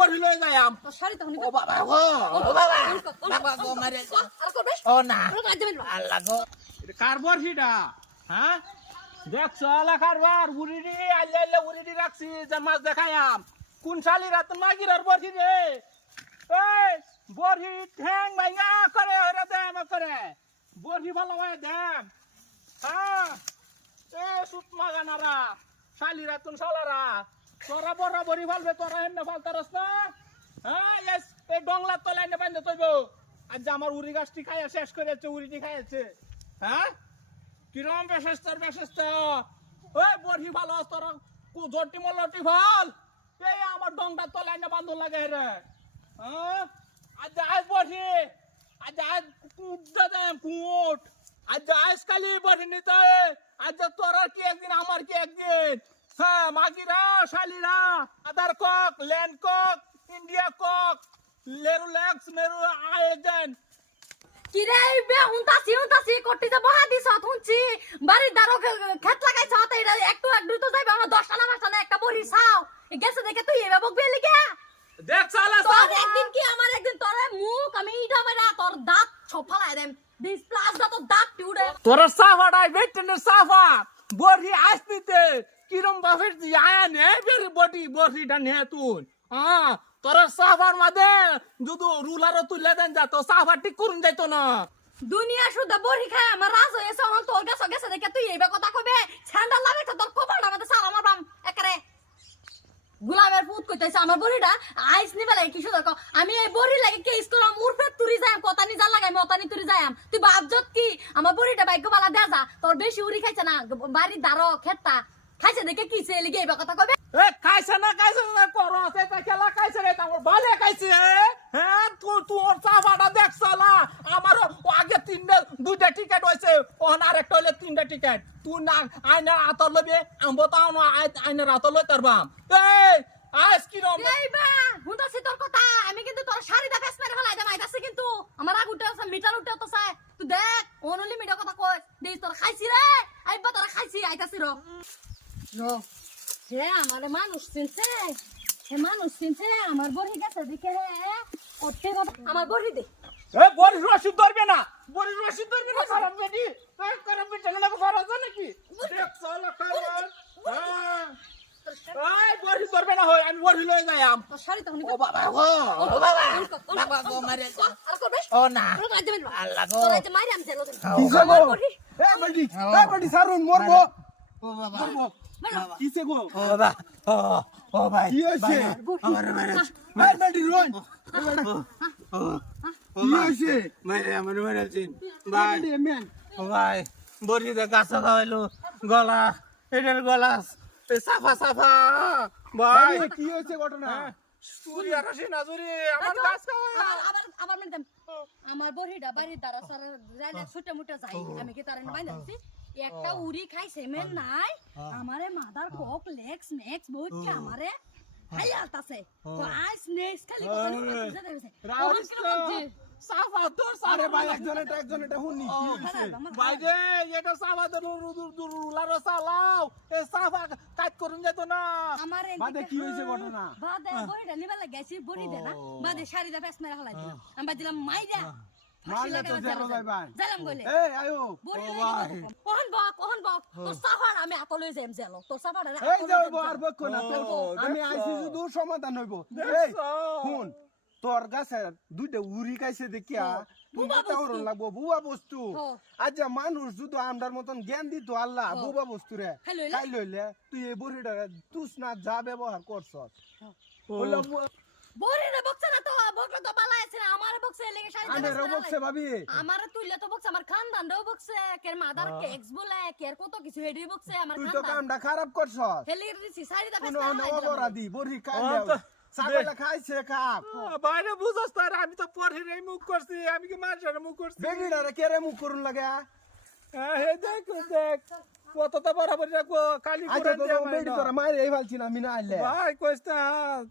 বড়ি তোর শাড়ি তখন ও বাবা ও বাবা। বাবা গো মারে আর করবে? ও না। আর আল্লাহ গো। এটা কার বড়িটা হ্যাঁ? দেখছ আলা কারবার উড়িডি আল্লে আল্লে উড়িডি রাখছি যে মাছ দেখায়াম কোন শালি রাত মাগিরার বড়ি রে? এই বড়ি ঠ্যাং ভাইয়া করে হরে দেম করে। বড়ি ভালো হয় দেম হ্যাঁ? এ সুত মাগানারা শালি রাতুন শালারা। তোরা বড়ি ফালবে তোরা এমনি ফালতারস না? হ্যাঁ এস এই ডংলার তলায় এনে বাইন্দে তৈব। আজ আমার উড়ি গাছটি খাইয়া শেষ করেছে উড়িটি খাইয়াছে। হ্যাঁ? কিরম বেশেষ তোর বেশেষ তো ওই বড়ি ভালো তোর জটি মলটি ভালো। এই আমার ডংটা তলায় এনে বান্ধন লাগে রে। হ্যাঁ? আজ আজ বড়ি আজ আজ কুট দেন কুট। আজ আজ কালি বড়ি নিতে আজ তোর কি একদিন, আমার কি একদিন? হ্যাঁ মাগিরা শালিরা আদার কক ল্যান্ড কক ইন্ডিয়া কক লেরু লেক্স মেরু আয়োজন। কি রে এই বে হুনতাছি হুনতাছি কোটি যে বহা দিছ শুনছি বাড়ির দারো খেত লাগাইছ তো এটা একটু একটু তো যাইবে আমার দশটা না পাঁচটা না একটা বড়ি চাও। গেছে দেখে তুই এবে বকবে লিগে দেখ সালা তোর একদিন কি আমার একদিন তোর মুখ আমি ইটা মেরা তোর দাঁত সব ফালাই দেম। দিস প্লাস দা তোর দাঁত টিউডে তোর সাফাটাই বেটেনে সাফা বড়ি আসনিতে কিরম বাফের বডি বড়িটা নে তুই। হ্যাঁ তোর সাফার মাঝে যদি রুলার তুলে দেন যা, তো সাফা ঠিক করুন যাইতো না। দুনিয়া শুদ্ধ বড়ি খায়, আমার রাজ হয়েছে আমার তোর গেছে গেছে, দেখে তুই এইবে কথা কবে? স্যান্ডাল লাগাইছে তোর কপালটা আমাদের সার আমার একারে গুলামের পুত কইতেছে, আমার বড়িটা আইস নিবে লাগে, কি সুন্দর ক- আমি এই বড়ি লাগে কে স্কুল মুরফে তুরি যাই কথা নি লাগাই মতানি তুরি যাই তুই কি? আমার বড়িটা বালা দে যা, তোর বেশি উড়ি খাইছে না, বাড়ির দারো খেতা খাইছে দেখে কি সে লিগে এইবে কথা কবে এ খাইছে না খাইছে না করো আছে তা খেলা খাইছে রে তোমার ভালে খাইছে হ্যাঁ তুই তোর সাফাটা দেখছলা আমার আগে তিনটা দুইটা টিকেট হয়েছে ওখানে আর একটা হইলে তিনটা টিকেট তুই না আইনার আতর লবি আম্বো তো আইনার আতর লই তারবাম এই আইস কি রম? এইবা হুঁদাছি তোর কথা আমি কিন্তু তোর শাড়ি দা ফেস মেরে ফেলাই দাম আইতাছে কিন্তু। আমার আগ উঠে আছে মিটার উঠে তো চাই। তুই দেখ অনলি মিটার কথা কই দেই তোর খাইছি রে? আইবা তোর খাইছি আইতাছি র র হে আমার মানুষ চিনছে? হে মানুষ চিনছে? আমার বড়ি গেছে দেখে করতে আমার বড়ি দে। এ বড়ি রসিদ ধরবে না। বড়ি রসিদ ধরবে না খারাপ বেটি এই খারাপ বেটি না খরচ নাকি? দেখছলা খারাপ হ্যাঁ। এই বড়ি ধরবে না হয় আমি বড়ি লই যাইম তোর শাড়ি তখন ও বাবা গো। ও বাবা বাবা গো মারে আর করবে? ও না। আর কাজ দেবেন না। আল্লাহ গো। তোর আইতে মাইরাম চলো কিসে গো এ বডি এ বডি সারুন মরবো। ও বাবা কিসে গো? ও বাবা ও ও ভাই কি হয়েছে? আমার মারে মার বডি রোন কি হয়েছে? মারে আমার মারে চিন। ভাই ভাই ও ভাই বড়ি গাছ খাওয়াইলো গলা এটার গলা সাফা সাফা। ভাই। ভাই কি হয়েছে ঘটনা? চুরি আর আসি না চুরি আমার গাছ খাওয়া। আবার আবার আবার আমার বড়িটা বাড়ির দ্বারা সারা যাইলে ছোট মোটো যাই আমি কি তার বাইনা দিছি একটা উড়ি খাইছে মেন নাই? আমারে মাদার কক লেক্স মেক্স বহুত কি আমারে হাই আলতাছে। আইস নেক্সট খালি কথা না বুঝা দেছে কোন কিলো করছি সাফা তোর আরে সারে ভাই ভাই একজন এটা একজন এটা হুনি ভাই রে এটা সাফা দূর দূর দূর লারো চালাও। এ সাফা কাজ করুন যেত না। আমারে বাদে কি হয়েছে ঘটনা? বাদে বড়িটা নিবা লাগাইছি বড়ি দে না। বাদে শাড়ি দা ফেস মেরা হলাই দিলাম আমি বাদিলাম মাইরা। মারলে তো জেরো যাইবান জালাম গলে। এই আয়ো। বড়ি তোর সাফার আমি আতলৈ যাম জেলো তোর সাফার এই যে আর বক্ষ না আমি আইছি শুধু সমাধান হইব। এই শুন তোর গাছে দুইটা উড়ি গাইছে দেখিয়া। লাগবো বুবা বস্তু। যে মানুষ যদি আমদার মতন জ্ঞান দিত আল্লাহ। বুবা বস্তু রে? খাই লইলে তুই এই বড়িটা তুস না যা ব্যবহার করছ ও। বকছে না তো বকলে তো পালা আছে আমারে বকছে লেগে শাড়ি আনে রে বকছে ভাবি। আমারে তুইলে তো বকছে আমার খানদান রেও বকছে কের মাদার কেক্স বলে কের কত কিছু হেডি বকছে আমার তুই তো কামটা খারাপ হেলি দিছি শাড়ি দা অপরাধী ও খাইছে বাইরে বুঝস তার আমি তো পরে মুখ করছি আমি কি মার মুখ করছি? বেগিডারে কেরে মুখ করুন লাগে? হ্যাঁ, হে দেখ দেখ। কত তো বরাবর রাখব? কালি করে দিয়ে বেডি তোরা মায়ের এই ফালছি না আমি না আইলে। ভাই কইস না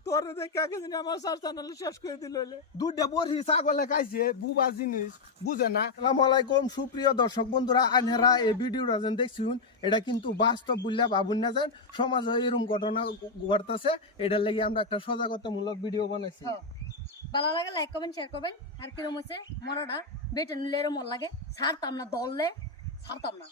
তোর দেখে আগে দিন আমার সার চ্যানেল শেষ করে দিল হইলে। দুইটা বড়ি ছাগলে খাইছে বুবা জিনিস বুঝে না। আসসালামু আলাইকুম সুপ্রিয় দর্শক বন্ধুরা আনহারা এই ভিডিওটা যেন দেখছুন এটা কিন্তু বাস্তব বললে ভাবুন না যান সমাজে এরকম ঘটনা ঘটতেছে এটার লাগি আমরা একটা সজাগতামূলক ভিডিও বানাইছি। ভালো লাগে লাইক কমেন্ট শেয়ার করবেন। আর কিরম হচ্ছে মরাটা বেটে নিলে এরম মন লাগে। ছাড়তাম না দললে ছাড়তাম না।